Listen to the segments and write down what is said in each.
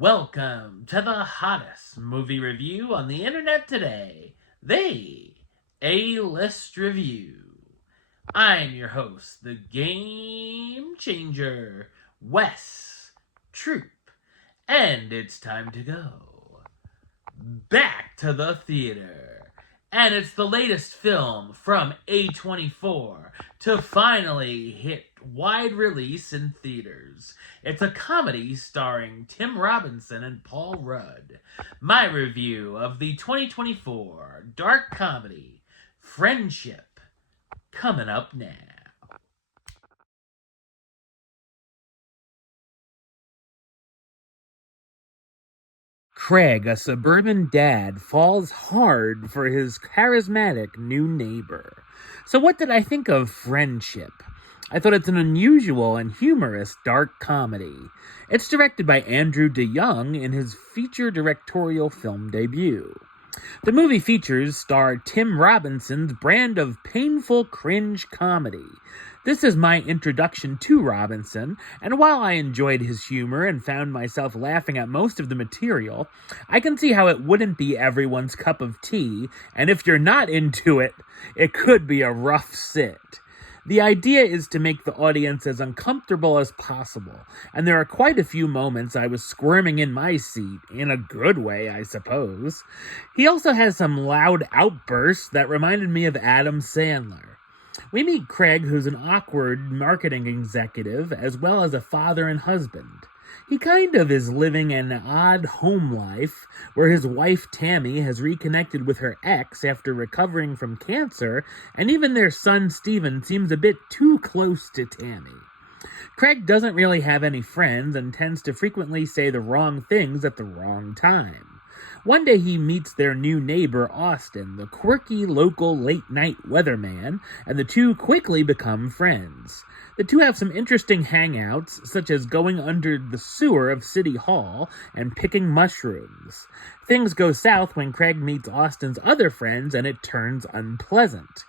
Welcome to the hottest movie review on the internet today, the A-List Review. I'm your host, the Game Changer, Wes Troop, and it's time to go back to the theater. And it's the latest film from A24 to finally hit wide release in theaters. It's a comedy starring Tim Robinson and Paul Rudd. My review of the 2024 dark comedy Friendship, coming up now. Craig, a suburban dad, falls hard for his charismatic new neighbor. So, what did I think of Friendship? I thought it's an unusual and humorous dark comedy. It's directed by Andrew DeYoung in his feature directorial film debut. The movie features star Tim Robinson's brand of painful cringe comedy. This is my introduction to Robinson, and while I enjoyed his humor and found myself laughing at most of the material, I can see how it wouldn't be everyone's cup of tea, and if you're not into it, it could be a rough sit. The idea is to make the audience as uncomfortable as possible, and there are quite a few moments I was squirming in my seat, in a good way, I suppose. He also has some loud outbursts that reminded me of Adam Sandler. We meet Craig, who's an awkward marketing executive, as well as a father and husband. He kind of is living an odd home life where his wife Tammy has reconnected with her ex after recovering from cancer, and even their son Steven seems a bit too close to Tammy. Craig doesn't really have any friends and tends to frequently say the wrong things at the wrong time. One day he meets their new neighbor Austin, the quirky local late-night weatherman, and the two quickly become friends. The two have some interesting hangouts, such as going under the sewer of City Hall and picking mushrooms. Things go south when Craig meets Austin's other friends and it turns unpleasant.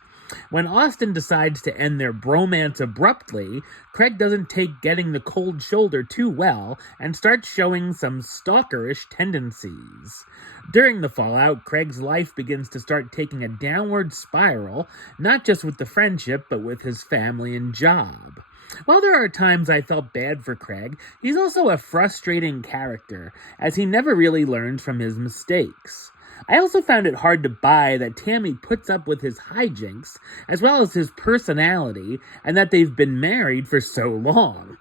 When Austin decides to end their bromance abruptly, Craig doesn't take getting the cold shoulder too well and starts showing some stalkerish tendencies. During the fallout, Craig's life begins to start taking a downward spiral, not just with the friendship, but with his family and job. While there are times I felt bad for Craig, he's also a frustrating character, as he never really learned from his mistakes. I also found it hard to buy that Tammy puts up with his hijinks, as well as his personality, and that they've been married for so long.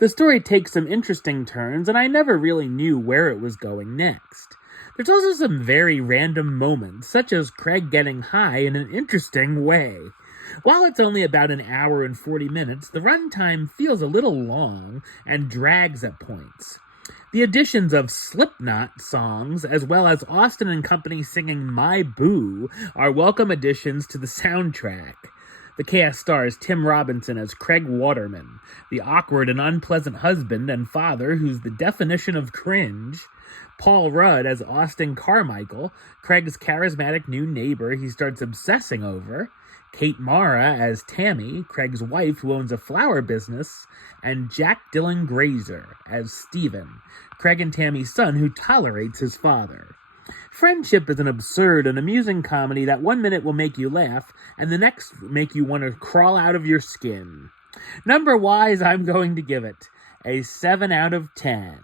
The story takes some interesting turns, and I never really knew where it was going next. There's also some very random moments, such as Craig getting high in an interesting way. While it's only about an hour and 40 minutes, the runtime feels a little long and drags at points. The additions of Slipknot songs, as well as Austin and company singing My Boo, are welcome additions to the soundtrack. The cast stars Tim Robinson as Craig Waterman, the awkward and unpleasant husband and father who's the definition of cringe, Paul Rudd as Austin Carmichael, Craig's charismatic new neighbor he starts obsessing over, Kate Mara as Tammy, Craig's wife who owns a flower business, and Jack Dylan Grazer as Steven, Craig and Tammy's son who tolerates his father. Friendship is an absurd and amusing comedy that one minute will make you laugh, and the next make you want to crawl out of your skin. Number-wise, I'm going to give it a 7 out of 10,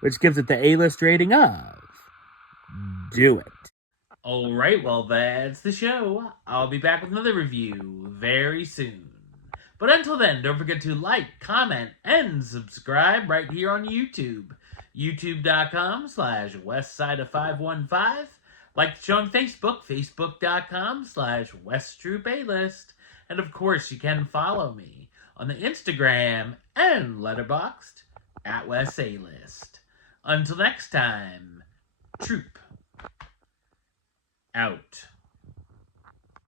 which gives it the A-list rating of Do It. Alright, well, that's the show. I'll be back with another review very soon. But until then, don't forget to like, comment, and subscribe right here on YouTube. YouTube.com/Westside515. Like the show on Facebook, Facebook.com/WestTroopAlist. And of course, you can follow me on the Instagram and Letterboxd at WesAlist. Until next time, Troop out.